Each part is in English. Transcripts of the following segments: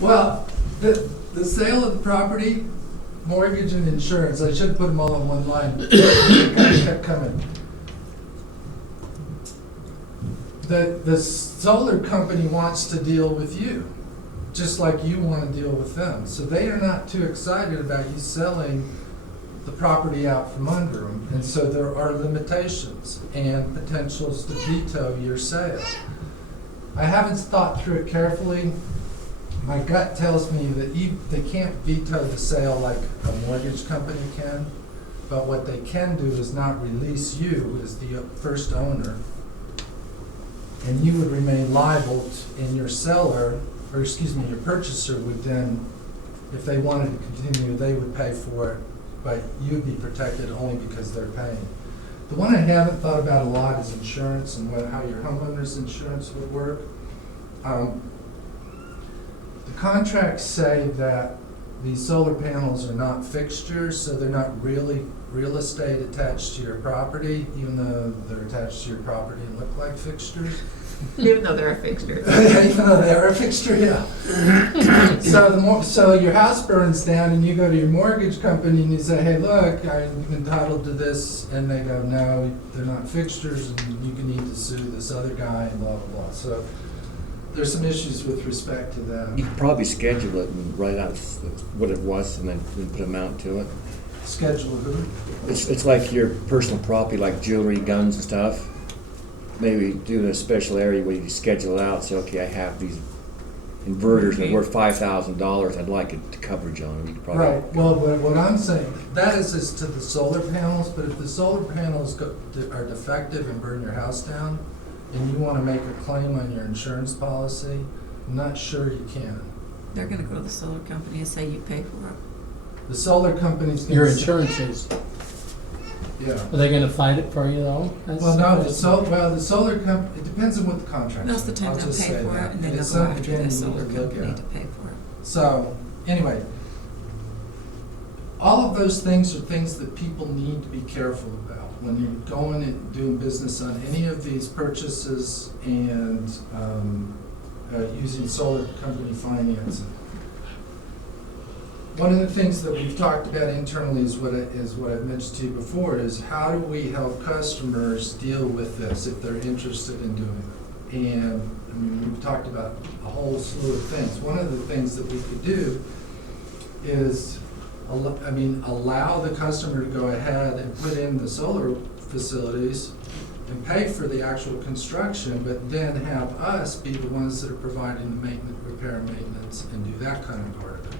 Well, the sale of the property, mortgage and insurance, I should put them all in one line. They kind of kept coming. The solar company wants to deal with you, just like you want to deal with them. So they are not too excited about you selling the property out from under them. And so there are limitations and potentials to veto your sale. I haven't thought through it carefully. My gut tells me that they can't veto the sale like a mortgage company can, but what they can do is not release you as the first owner, and you would remain liable, and your seller, or excuse me, your purchaser would then, if they wanted to continue, they would pay for it, but you'd be protected only because they're paying. The one I haven't thought about a lot is insurance and how your homeowner's insurance would work. The contracts say that these solar panels are not fixtures, so they're not really real estate attached to your property, even though they're attached to your property and look like fixtures. Even though they're a fixture. Even though they're a fixture, yeah. So your house burns down and you go to your mortgage company and you say, hey, look, I'm entitled to this, and they go, no, they're not fixtures, and you can need to sue this other guy, and blah, blah, blah. So there's some issues with respect to that. You could probably schedule it and write out what it was and then put an amount to it. Schedule who? It's like your personal property, like jewelry, guns and stuff. Maybe do in a special area where you schedule it out, say, okay, I have these inverters that are worth $5,000, I'd like it to coverage on them. You could probably. Right, well, what I'm saying, that is as to the solar panels, but if the solar panels are defective and burn your house down, and you want to make a claim on your insurance policy, I'm not sure you can. They're gonna go to the solar company and say you pay for it. The solar company's gonna Your say- insurance is. Yeah. Are they gonna fight it for you though? Well, no, the solar company, it depends on what the contract is. Most of the time I'll they'll just pay say for that. it, and then it's they'll go something, after again, the you solar need to look company at. to pay for it. So, anyway, all of those things are things that people need to be careful about when you're going and doing business on any of these purchases and using solar company financing. One of the things that we've talked about internally is what I've mentioned to you before, is how do we help customers deal with this if they're interested in doing it? And I mean, we've talked about a whole slew of things. One of the things that we could do is, allow the customer to go ahead and put in the solar facilities and pay for the actual construction, but then have us be the ones that are providing the maintenance, repair and maintenance, and do that kind of part of it.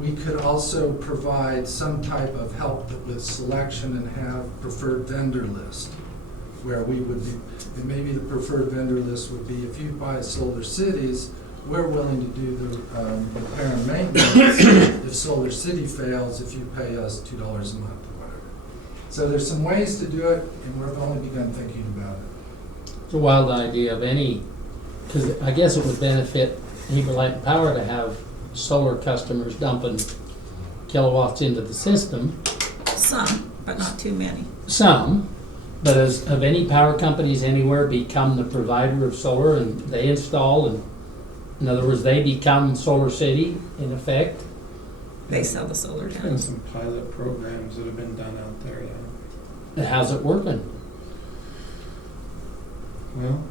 We could also provide some type of help with selection and have preferred vendor list, where we would be, and maybe the preferred vendor list would be, if you buy Solar Cities, we're willing to do the repair and maintenance. If Solar City fails, if you pay us $2 a month or whatever. So there's some ways to do it, and we've only begun thinking about it. It's a wild idea of any, because I guess it would benefit Heber Light and Power to have solar customers dumping kilowatts into the system. Some, but not too many. Some, but have any power companies anywhere become the provider of solar and they install, and in other words, they become Solar City in effect? They sell the solar There's down. been some pilot programs that have been done out there, yeah. And how's it working? Well,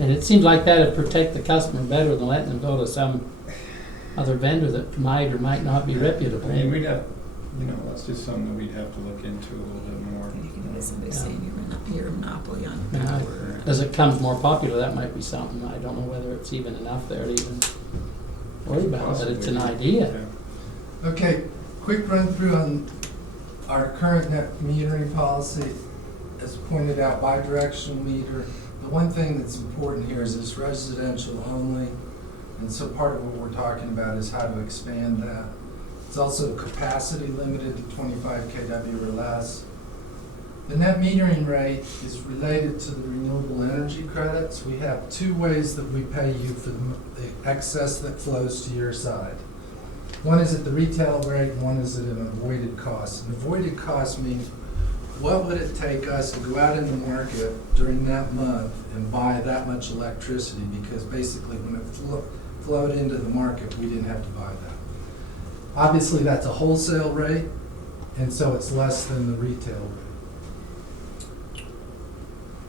And it seems like that would protect the customer better than letting them go to some other vendor that might or might not be reputable. I mean, we'd have, that's just something that we'd have to look into a little bit more. You can get somebody saying you're a monopoly on Yeah. power. As it becomes more popular, that might be something. I don't know whether it's even enough there to even worry about, but it's an idea. Yeah. Okay, quick run through on our current net metering policy. As pointed out, bi-directional meter. The one thing that's important here is it's residential only, and so part of what we're talking about is how to expand that. It's also capacity limited to 25 kW or less. The net metering rate is related to the renewable energy credits. We have two ways that we pay you for the excess that flows to your side. One is at the retail rate, and one is at an avoided cost. An avoided cost means, what would it take us to go out in the market during that month and buy that much electricity? Because basically when it flowed into the market, we didn't have to buy that. Obviously, that's a wholesale rate, and so it's less than the retail rate.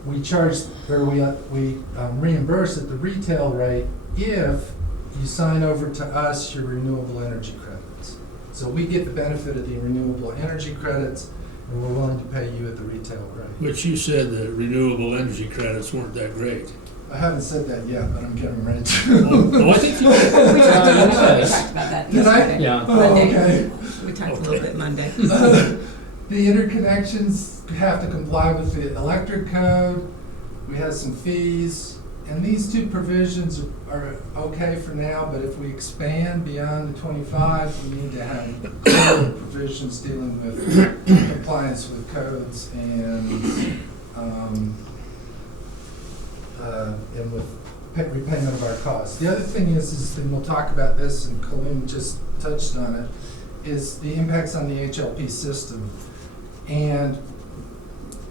We charge, or we reimburse at the retail rate if you sign over to us your renewable energy credits. So we get the benefit of the renewable energy credits, and we're willing to pay you at the retail rate. But you said the renewable energy credits weren't that great. I haven't said that yet, but I'm getting ready to. Oh, I think you did. We talked about okay. that Did I? yesterday. Yeah. Oh, Monday. okay. We talked a little bit Monday. The interconnections have to comply with the electric code. We have some fees, and these two provisions are okay for now, but if we expand beyond the 25, we need to have clear provisions dealing with compliance with codes and with repayment of our costs. The other thing is, and we'll talk about this, and Colleen just touched on it, is the impacts on the HLP system. And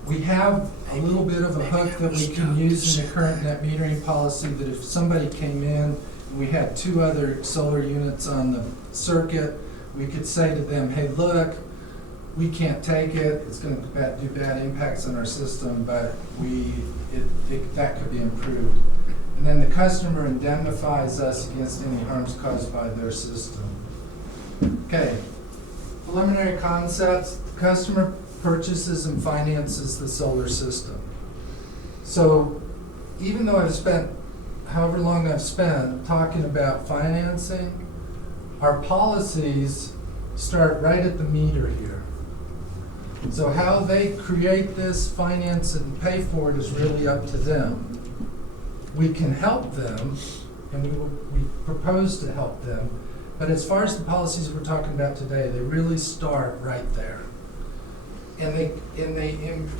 we have a little bit of a hook that we can use in the current net metering policy, that if somebody came in and we had 2 other solar units on the circuit, we could say to them, hey, look, we can't take it, it's gonna do bad impacts on our system, but that could be improved. And then the customer indemnifies us against any harms caused by their system. Okay, preliminary concepts, the customer purchases and finances the solar system. So even though I've spent however long I've spent talking about financing, our policies start right at the meter here. So how they create this, finance it, and pay for it is really up to them. We can help them, and we propose to help them, but as far as the policies we're talking about today, they really start right there. And they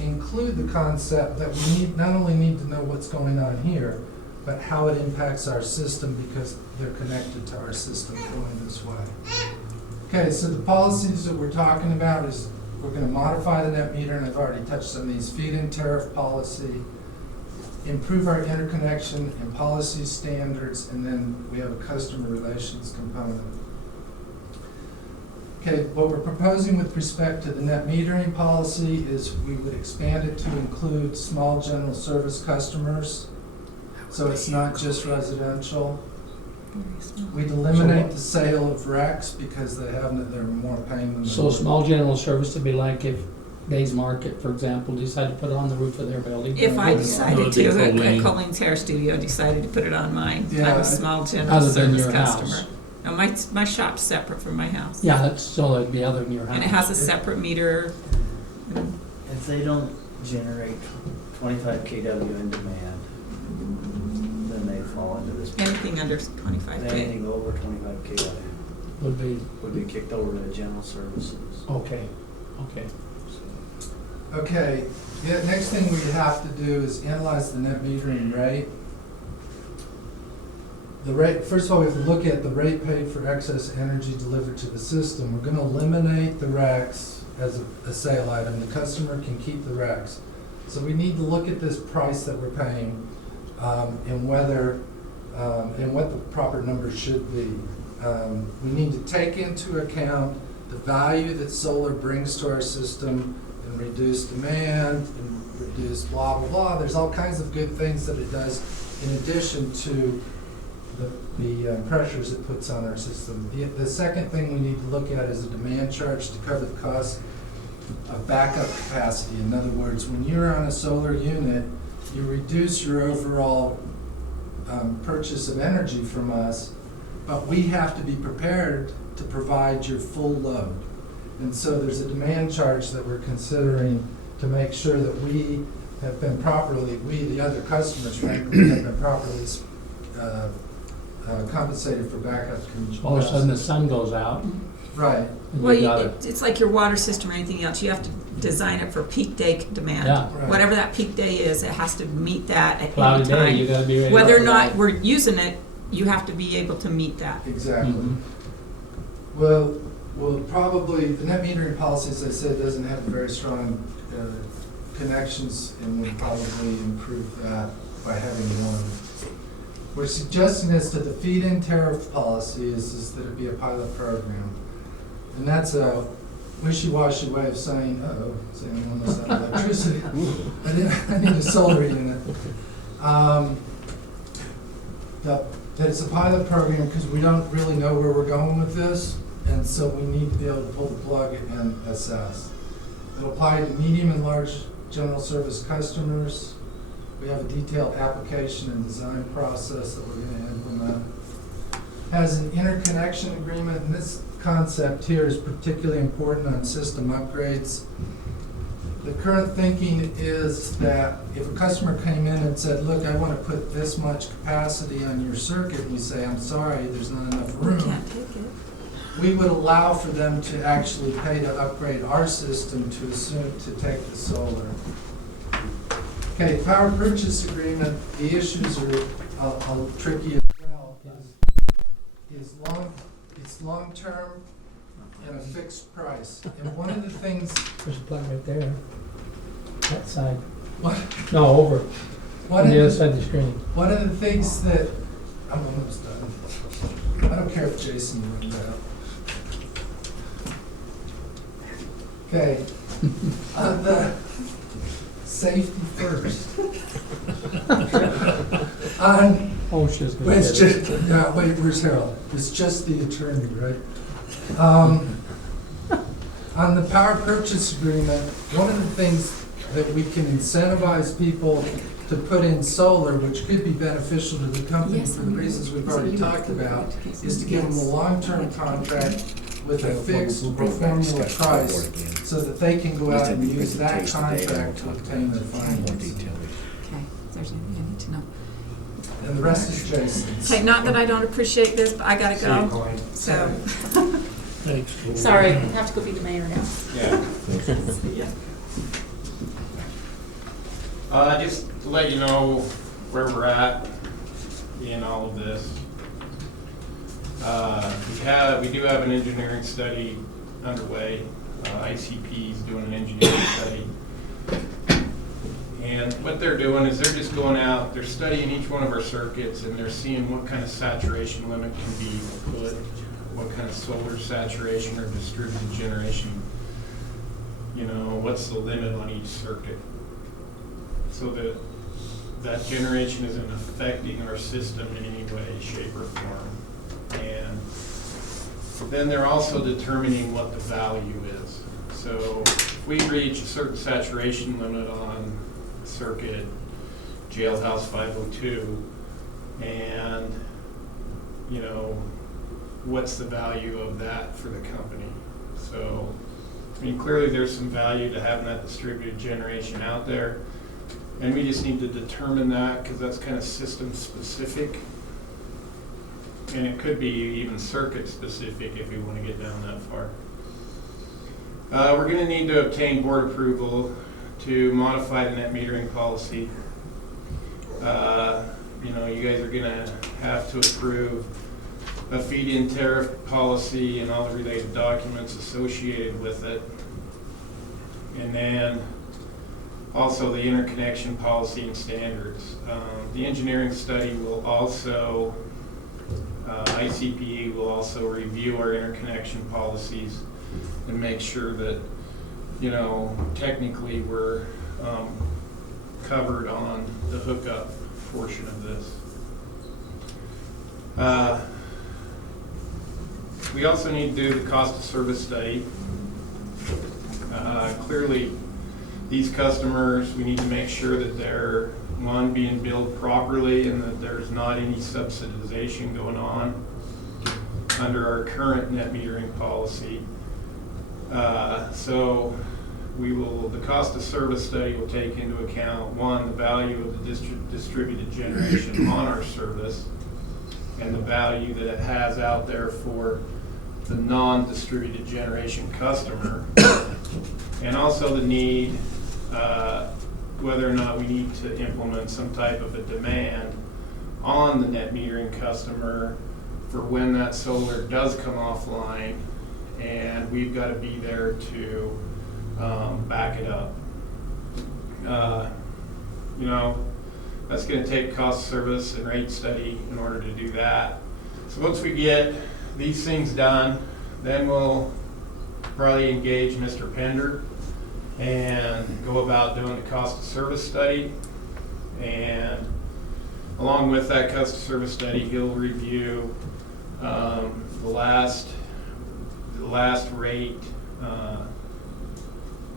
include the concept that we not only need to know what's going on here, but how it impacts our system, because they're connected to our system going this way. Okay, so the policies that we're talking about is, we're gonna modify the net meter, and I've already touched on these, feed-in tariff policy, improve our interconnection and policy standards, and then we have a customer relations component. Okay, what we're proposing with respect to the net metering policy is we would expand it to include small general service customers, so it's not just residential. We'd eliminate the sale of RECs because they're more pain than. So small general service to be like if Days Market, for example, decided to put it on the roof of their building. If I No, decided it'd be to, Colleen. Colleen's Hair Studio decided to put it on mine, I'm Yeah, a small general Other than service your customer. house. No, my shop's separate from my house. Yeah, that's still, it'd be other than your house. And it has a separate meter. If they don't generate 25 kW in demand, then they fall into this. Anything under 25K. Anything over 25 kW Would be, would be kicked over to general services. okay. Okay, the next thing we have to do is analyze the net metering rate. The rate, first of all, we have to look at the rate paid for excess energy delivered to the system. We're gonna eliminate the RECs as a sale item. The customer can keep the RECs. So we need to look at this price that we're paying, and whether, and what the proper number should be. We need to take into account the value that solar brings to our system, and reduce demand, and reduce blah, blah, blah. There's all kinds of good things that it does in addition to the pressures it puts on our system. The second thing we need to look at is a demand charge to cover the cost of backup capacity. In other words, when you're on a solar unit, you reduce your overall purchase of energy from us, but we have to be prepared to provide your full load. And so there's a demand charge that we're considering to make sure that we have been properly, the other customers, frankly, have been properly compensated for backup capacity. All of a sudden the sun goes out. Right, and Well, you gotta- it's like your water system or anything else. You have to design it for peak day demand. Yeah. Right. Whatever that peak day is, it has to meet that at Cloudy any day, you time. gotta be ready. Whether or to not go. we're using it, you have to be able to meet that. exactly. Mhm. Well, probably, the net metering policy, as I said, doesn't have very strong connections, and we'll probably improve that by having one. we're suggesting as to the feed-in tariff policy is that it be a pilot program. And that's a wishy-washy way of saying, saying I almost out of electricity. I need a solar unit. That it's a pilot program because we don't really know where we're going with this, and so we need to be able to pull the plug and assess. It'll apply to medium and large general service customers. We have a detailed application and design process that we're going to implement. Has an interconnection agreement, and this concept here is particularly important on system upgrades. The current thinking is that if a customer came in and said, look, I want to put this much capacity on your circuit, and we say, I'm sorry, there's not enough We room, can't take it. we would allow for them to actually pay to upgrade our system to assume to take the solar. Okay, power purchase agreement, the issues are tricky as well. It's long-term and a fixed price. And one of the things, There's a plug right there. That side. one No, over. one On of the other the, side of the screen. one of the things that, I'm almost done. I don't care if Jason runs out. Okay, on the safety first. On, Oh, she's gonna it's get it. just, yeah, wait, where's Harold? It's just the attorney, right? On the power purchase agreement, one of the things that we can incentivize people to put in solar, which could be beneficial to the company Yes, for the reasons we've already talked about, is to give them a long-term contract with a fixed or formula price so that they can go out and use that contract to obtain their financing. Okay, if there's anything I need to know. And the rest is Jason's. Okay, not that I don't appreciate this, but I gotta go, so. Thanks. Sorry, I have to go be the mayor now. Yeah. Yeah. Just to let you know where we're at in all of this. We do have an engineering study underway. ICP is doing an engineering study. And what they're doing is they're just going out, they're studying each one of our circuits, and they're seeing what kind of saturation limit can be put, what kind of solar saturation or distributed generation, what's the limit on each circuit. So that that generation isn't affecting our system in any way, shape, or form. And then they're also determining what the value is. So if we reach a certain saturation limit on circuit Jailhouse 502, and what's the value of that for the company? So, clearly there's some value to having that distributed generation out there, and we just need to determine that because that's kind of system specific, and it could be even circuit specific if we want to get down that far. We're going to need to obtain board approval to modify the net metering policy. You guys are going to have to approve a feed-in tariff policy and all the related documents associated with it. And then also the interconnection policy and standards. The engineering study will also, ICPE will also review our interconnection policies and make sure that, technically we're covered on the hookup portion of this. We also need to do the cost of service study. Clearly, these customers, we need to make sure that they're, one, being billed properly and that there's not any subsidization going on under our current net metering policy. So the cost of service study will take into account, one, the value of the distributed generation on our service and the value that it has out there for the non-distributed generation customer, and also the need, whether or not we need to implement some type of a demand on the net metering customer for when that solar does come offline, and we've got to be there to That's gonna take cost of service and rate study in order to do that. So once we get these things done, then we'll probably engage Mr. Pender and go about doing the cost of service study. And along with that cost of service study, he'll review the last rate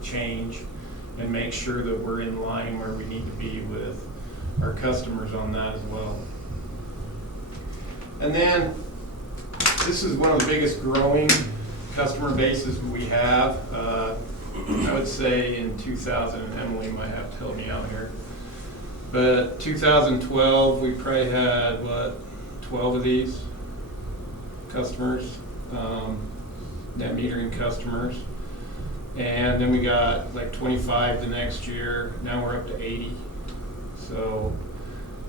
change and make sure that we're in line where we need to be with our customers on that as well. And then this is one of the biggest growing customer bases we have. I would say in 2000, and Emily might have to help me out here, but 2012 we probably had 12 of these customers, net metering customers, and then we got like 25 the next year. Now we're up to 80. So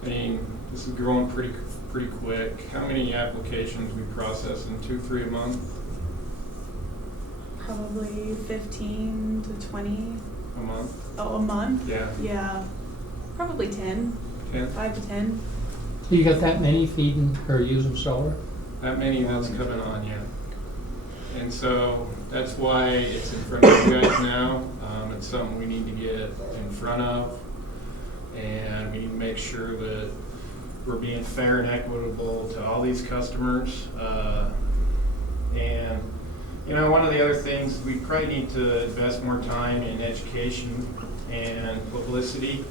I mean, this is growing pretty quick. How many applications we process in 2-3 a month? Probably 15 to 20. A month? Oh, a month? Yeah. Yeah. Probably 10. 10? 5 to 10. So you got that many feeding or using solar? That many that's coming on, yeah. And so that's why it's in front of you guys now. It's something we need to get in front of, and we need to make sure that we're being fair and equitable to all these customers. And you know, one of the other things, we probably need to invest more time in education and publicity.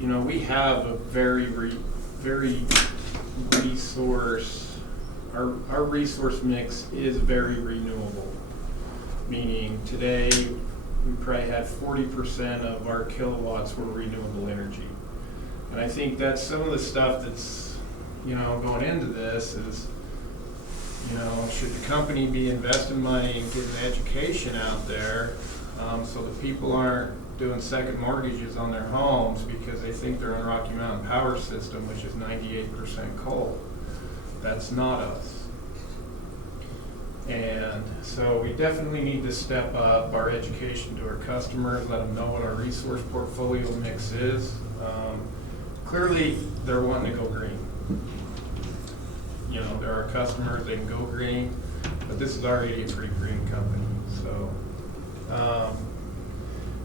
You know, we have a very resource, our resource mix is very renewable. Meaning today, we probably had 40% of our kilowatts were renewable energy. And I think that's some of the stuff that's, you know, going into this is, you know, should the company be investing money and getting education out there so that people aren't doing second mortgages on their homes because they think they're in Rocky Mountain Power System, which is 98% coal. That's not us. And so we definitely need to step up our education to our customers, let them know what our resource portfolio mix is. Clearly, they're wanting to go green. You know, there are customers, they can go green, but this is already a pretty green company, so.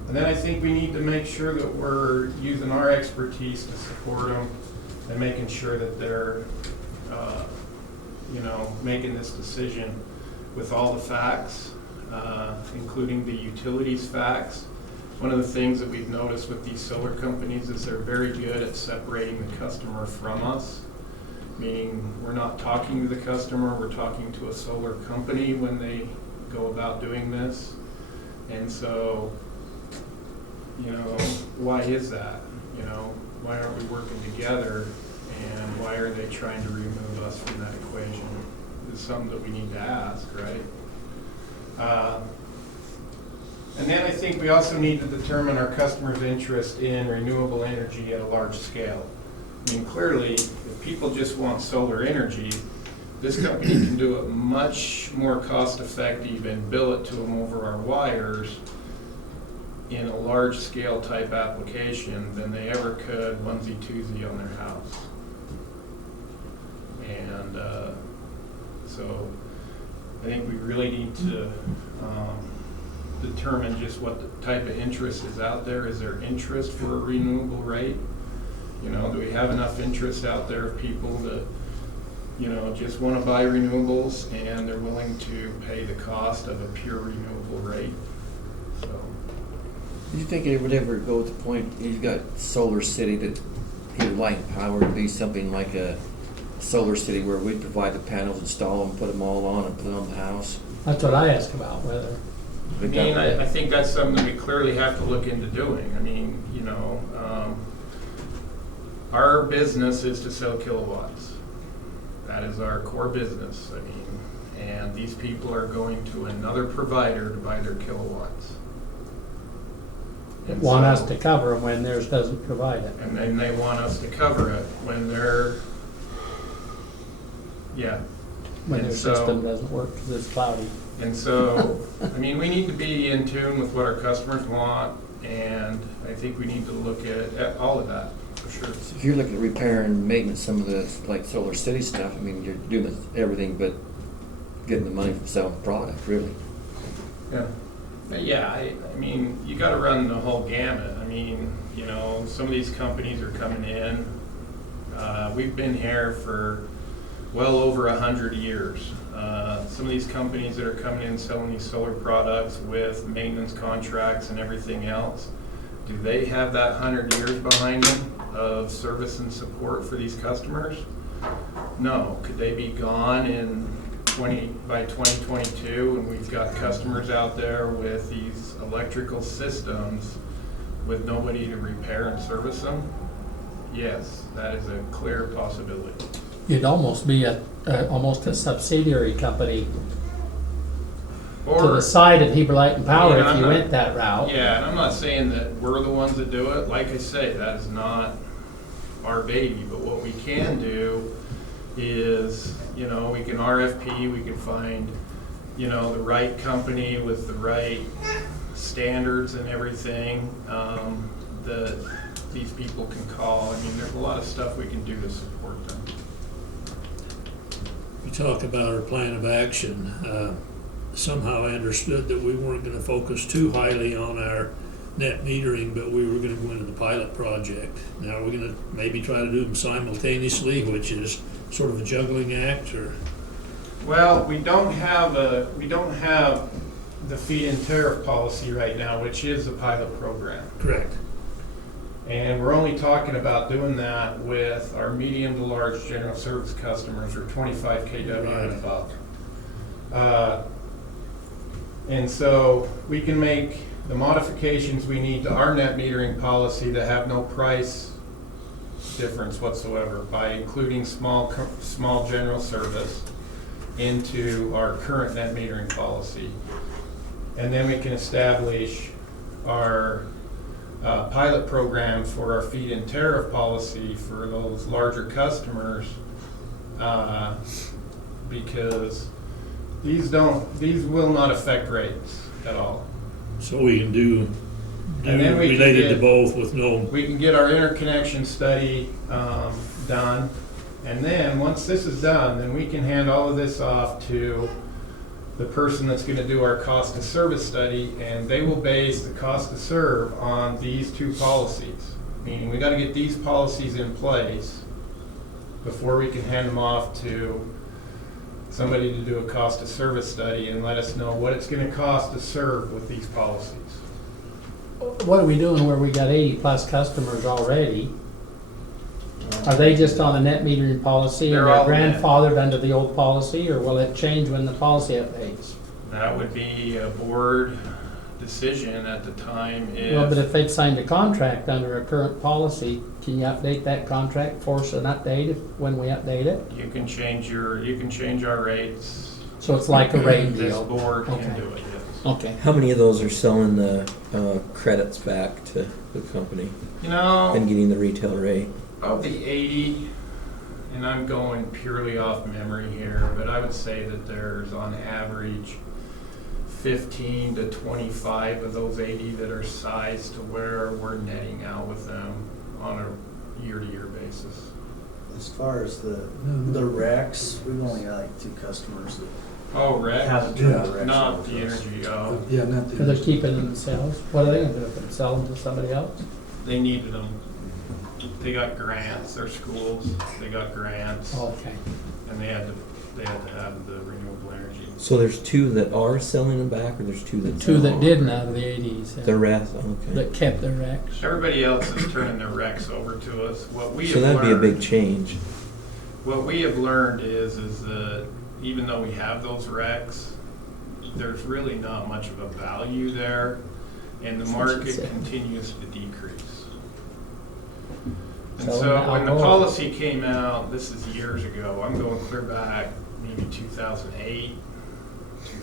And then I think we need to make sure that we're using our expertise to support them and making sure that they're, you know, making this decision with all the facts, including the utilities facts. One of the things that we've noticed with these solar companies is they're very good at separating the customer from us, meaning we're not talking to the customer, we're talking to a solar company when they go about doing this. And so, you know, why is that? You know, why aren't we working together, and why are they trying to remove us from that equation? It's something that we need to ask, right? And then I think we also need to determine our customers' interest in renewable energy at a large scale. I mean, clearly, if people just want solar energy, this company can do it much more cost-effective and bill it to them over our wires in a large-scale type application than they ever could onesie-twosie on their house. And so I think we really need to determine just what the type of interest is out there. Is there interest for a renewable rate? You know, do we have enough interest out there of people that, you know, just want to buy renewables and they're willing to pay the cost of a pure renewable rate? So. Do you think it would ever go to the point, you've got Solar City, that he would like power to be something like a Solar City where we'd provide the panels, install them, put them all on and put them on the house? That's what I asked about, whether. I mean, I think that's something that we clearly have to look into doing. I mean, you know, our business is to sell kilowatts. That is our core business. I mean, and these people are going to another provider to buy their kilowatts. And Want so- us to cover them when theirs doesn't provide it. And then they want us to cover it when they're, yeah. When And their so- system doesn't work because it's cloudy. And so, I mean, we need to be in tune with what our customers want And I think we need to look at all of that, for sure. If you're looking at repair and maintenance, some of the, like Solar City stuff, I mean, you're doing everything but getting the money from selling the product, really. Yeah. Yeah, I mean, you gotta run the whole gamut. I mean, you know, some of these companies are coming in. We've been here for well over 100 years. Some of these companies that are coming in selling these solar products with maintenance contracts and everything else, do they have that 100 years behind them of service and support for these customers? No. Could they be gone by 2022, and we've got customers out there with these electrical systems with nobody to repair and service them? Yes, that is a clear possibility. You'd almost be almost a subsidiary company to the side of Heber Light and Power if you went that route. Yeah, and I'm not saying that we're the ones that do it. Like I say, that is not our baby. But what we can do is, you know, we can RFP, we can find, you know, the right company with the right standards and everything that these people can call. I mean, there's a lot of stuff we can do to support them. We talked about our plan of action. Somehow I understood that we weren't gonna focus too highly on our net metering, but we were gonna go into the pilot project. Now we're gonna maybe try to do them simultaneously, which is sort of a juggling act, or? Well, we don't have the feed-in tariff policy right now, which is a pilot program. Correct. And we're only talking about doing that with our medium to large general service customers, or 25 kW and above. And so we can make the modifications we need to our net metering policy to have no price difference whatsoever by including small general service into our current net metering policy. And then we can establish our pilot program for our feed-in tariff policy for those larger customers, because these will not affect rates at all. So we can do And then we can related to get- both with no, We can get our interconnection study done, and then, once this is done, then we can hand all of this off to the person that's gonna do our cost of service study, and they will base the cost to serve on these two policies. Meaning, we gotta get these policies in place before we can hand them off to somebody to do a cost of service study and let us know what it's gonna cost to serve with these policies. What are we doing where we got 80+ customers already? Are they just on a net metering policy and They're they're all net. grandfathered under the old policy, or will it change when the policy updates? That would be a board decision at the time Well, but if, if they've signed a contract under a current policy, can you update that contract, force an update when we update it? you can change our rates. So it's like a rate This deal? board can Okay. do it, yes. Okay. How many of those are selling the credits back to the company You know, and getting the retail rate? of the 80, and I'm going purely off memory here, but I would say that there's on average 15 to 25 of those 80 that are sized to where we're netting out with them on a year-to-year basis. As far as the RECs, we've only got like 2 customers that Oh, Rex? haven't turned the Yeah. RECs Not over the to us. energy, oh. Yeah, not Are they the, keeping them themselves? What are they gonna do with them? Sell them to somebody else? They needed them. They got grants, their schools, they got grants, Okay. and they had to have the renewable energy. So there's 2 that are selling them back, or there's 2 that Two that don't? didn't out of the 80s. The rest, okay. That kept their RECs. Everybody else is turning their recs over to us. What we So have that'd be a big learned, change. what we have learned is that even though we have those recs, there's really not much of a value there, and the market continues to decrease. And So so when the now- policy came out, this is years ago, I'm going clear back, maybe 2008,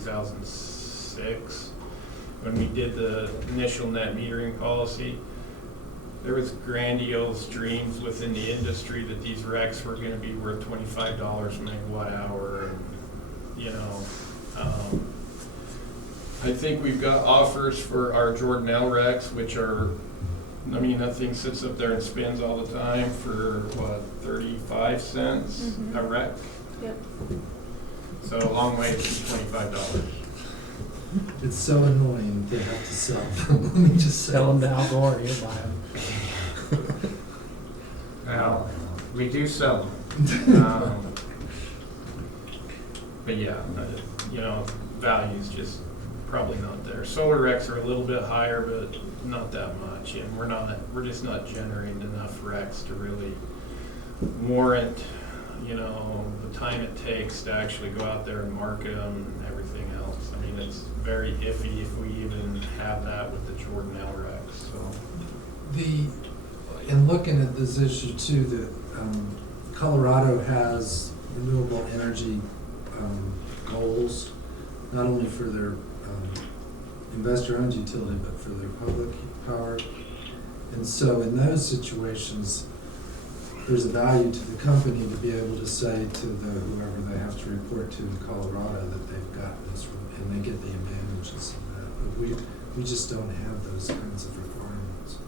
2006, when we did the initial net metering policy. There was grandiose dreams within the industry that these RECs were gonna be worth $25 a megawatt hour, and, you know, I think we've got offers for our Jordan L Rex, which are, I mean, that thing sits up there and spins all the time for, what, 35 cents a Mhm. wreck? Yep. So a long way from $25. It's so annoying to have to sell them, let me just say. Sell them to Al Gore, he'll buy them. Now, we do sell them. But yeah, you know, value's just probably not there. Solar wrecks are a little bit higher, but not that much. And we're just not generating enough wrecks to really warrant, you know, the time it takes to actually go out there and market them and everything else. I mean, it's very iffy if we even have that with the Jordan L wrecks, so. In looking at this issue too, that Colorado has renewable energy goals, not only for their investor-owned utility, but for their public power. And so in those situations, there's a value to the company to be able to say to whoever they have to report to in Colorado that they've got this, and they get the advantages of that. But we just don't have those kinds of requirements.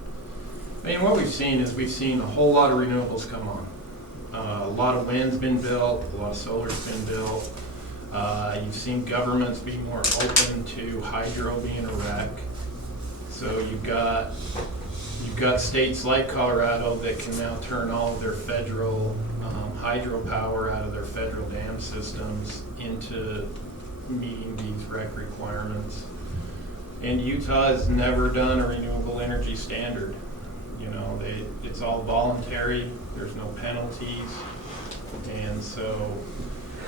I mean, what we've seen is we've seen a whole lot of renewables come on. A lot of wind's been built, a lot of solar's been built. You've seen governments be more open to hydro being a rec. So you've got states like Colorado that can now turn all of their federal hydropower out of their federal dam systems into meeting these rec requirements. And Utah has never done a renewable energy standard. You know, it's all voluntary, there's no penalties, and so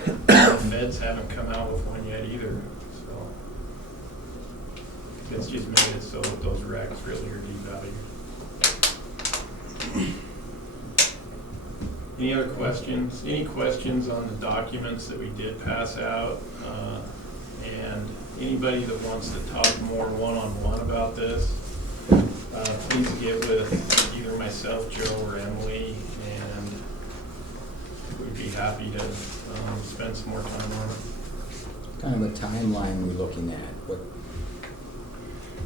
the feds haven't come out with one yet either, so it's just made it so that those recs really are devalued. Any other questions? Any questions on the documents that we did pass out? And anybody that wants to talk more one-on-one about this, please get with either myself, Joe, or Emily, and we'd be happy to spend some more time on it. Kind of a timeline we're looking at, what,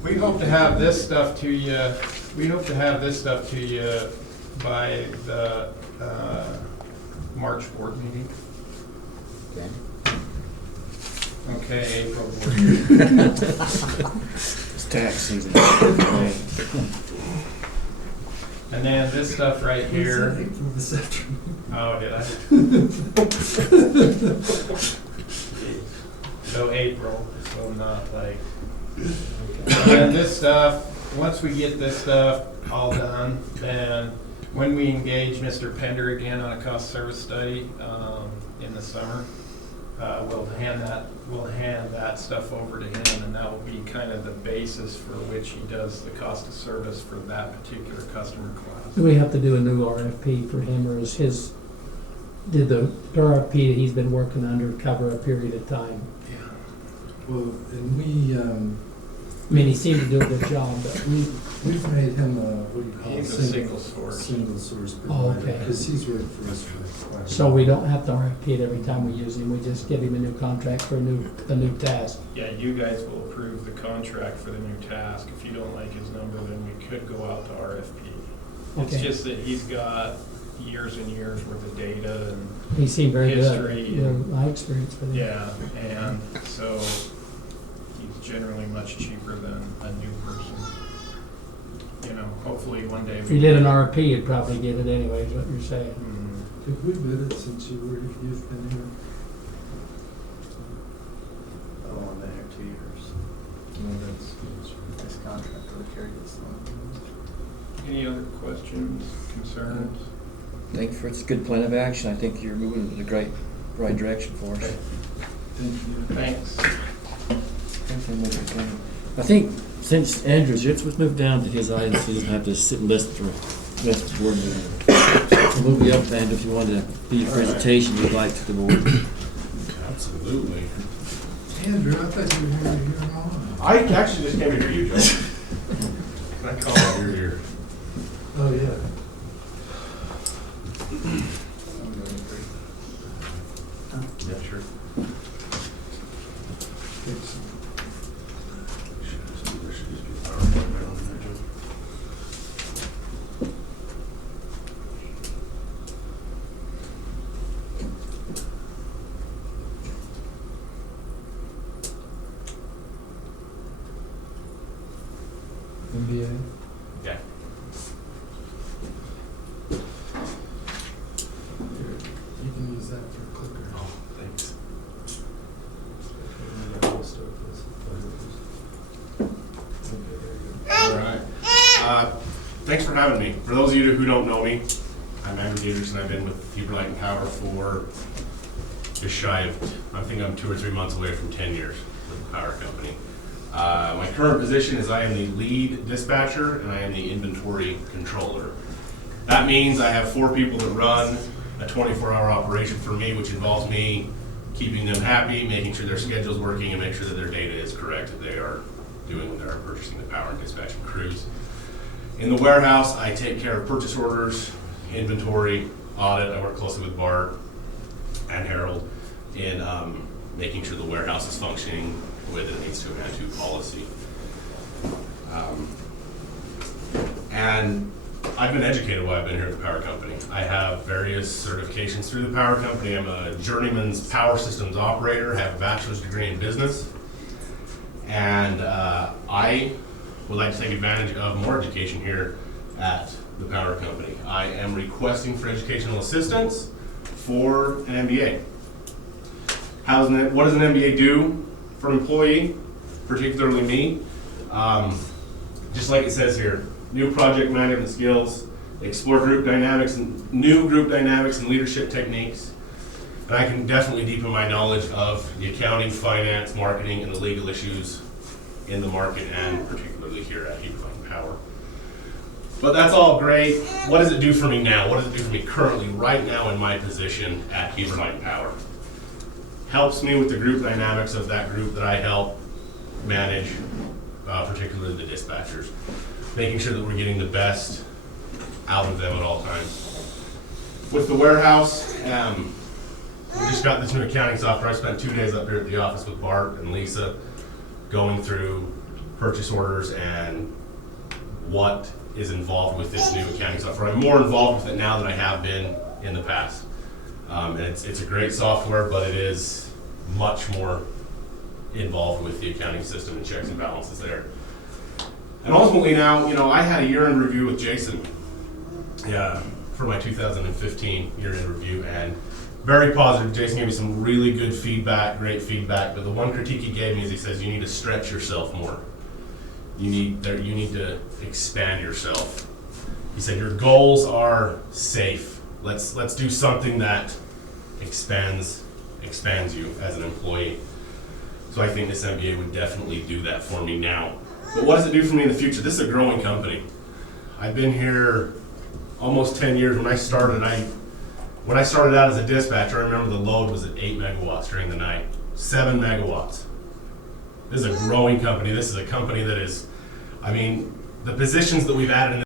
We hope to have this stuff to you. We hope to have this stuff to you by the March board meeting. okay? Okay, April board meeting. It's tax season. And then this stuff right here. This afternoon. Oh, did I? So April, so not like. And this stuff, once we get this stuff all done, then when we engage Mr. Pender again on a cost service study in the summer, we'll hand that stuff over to him, and that will be kind of the basis for which he does the cost of service for that particular customer class. Do we have to do a new RFP for him, or is did the RFP that he's been working under cover a period of time? Yeah. Well, and we, I mean, he seemed to do a good job, but we've made him a, what do you call it? He's a single source. Single source Oh, provider, okay. because he's worked for us for quite a while. so we don't have to RFP it every time we use him, we just give him a new contract for a new task. Yeah, you guys will approve the contract for the new task. If you don't like his number, then we could go out to RFP. It's Okay. just that he's got years and years worth of data and, He seemed very History good. and- My experience with him. yeah, and so he's generally much cheaper than a new person. You know, hopefully one day. If you did an RFP, you'd probably get it anyway, is what you're saying. Mhm. Have we bid it since you've been here? I've only been here 2 years. This contract really carried this long. Any other questions, concerns? I think it's a good plan of action. I think you're moving in the right direction for us. Thank you. Thanks. I think since Andrew's, let's move down to his items, he doesn't have to sit and listen for the board meeting. So move you up, Andrew, if you want to be a presentation you'd like to the board. Absolutely. Andrew, I thought you were here all along. I actually just came to hear you, Joe. Can I call it your ear? Oh, yeah. Yeah, sure. You can use that for a clicker. Oh, thanks. All right. Thanks for having me. For those of you who don't know me, I'm Andrew Dietrichson. I've been with Heber Light and Power for just shy of, I think I'm 2 or 3 months away from 10 years with the power company. My current position is I am the lead dispatcher and I am the inventory controller. That means I have 4 people that run a 24-hour operation for me, which involves me keeping them happy, making sure their schedule's working, and make sure that their data is correct, that they are doing when they're purchasing the power and dispatching crews. In the warehouse, I take care of purchase orders, inventory, audit. I work closely with Bart and Harold in making sure the warehouse is functioning the way that it needs to and to policy. And I've been educated while I've been here at the power company. I have various certifications through the power company. I'm a journeyman's power systems operator, have a bachelor's degree in business. And I would like to take advantage of more education here at the power company. I am requesting for educational assistance for an MBA. What does an MBA do for an employee, particularly me? Just like it says here, new project management skills, explore group dynamics and new group dynamics and leadership techniques. And I can definitely deepen my knowledge of the accounting, finance, marketing, and the legal issues in the market, and particularly here at Heber Light and Power. But that's all great. What does it do for me now? What does it do for me currently, right now in my position at Heber Light and Power? Helps me with the group dynamics of that group that I help manage, particularly the dispatchers. Making sure that we're getting the best out of them at all times. With the warehouse, we just got this new accounting software. I spent 2 days up here at the office with Bart and Lisa going through purchase orders and what is involved with this new accounting software. I'm more involved with it now than I have been in the past. And it's a great software, but it is much more involved with the accounting system and checks and balances there. And ultimately now, I had a year-end review with Jason for my 2015 year-end review, and very positive. Jason gave me some really good feedback, great feedback, but the one critique he gave me is he says you need to stretch yourself more. You need to expand yourself. He said your goals are safe. Let's do something that expands you as an employee. So I think this MBA would definitely do that for me now. But what does it do for me in the future? This is a growing company. I've been here almost 10 years. When I started out as a dispatcher, I remember the load was at 8 megawatts during the night. 7 megawatts. This is a growing company. This is a company that is, the positions that we've added in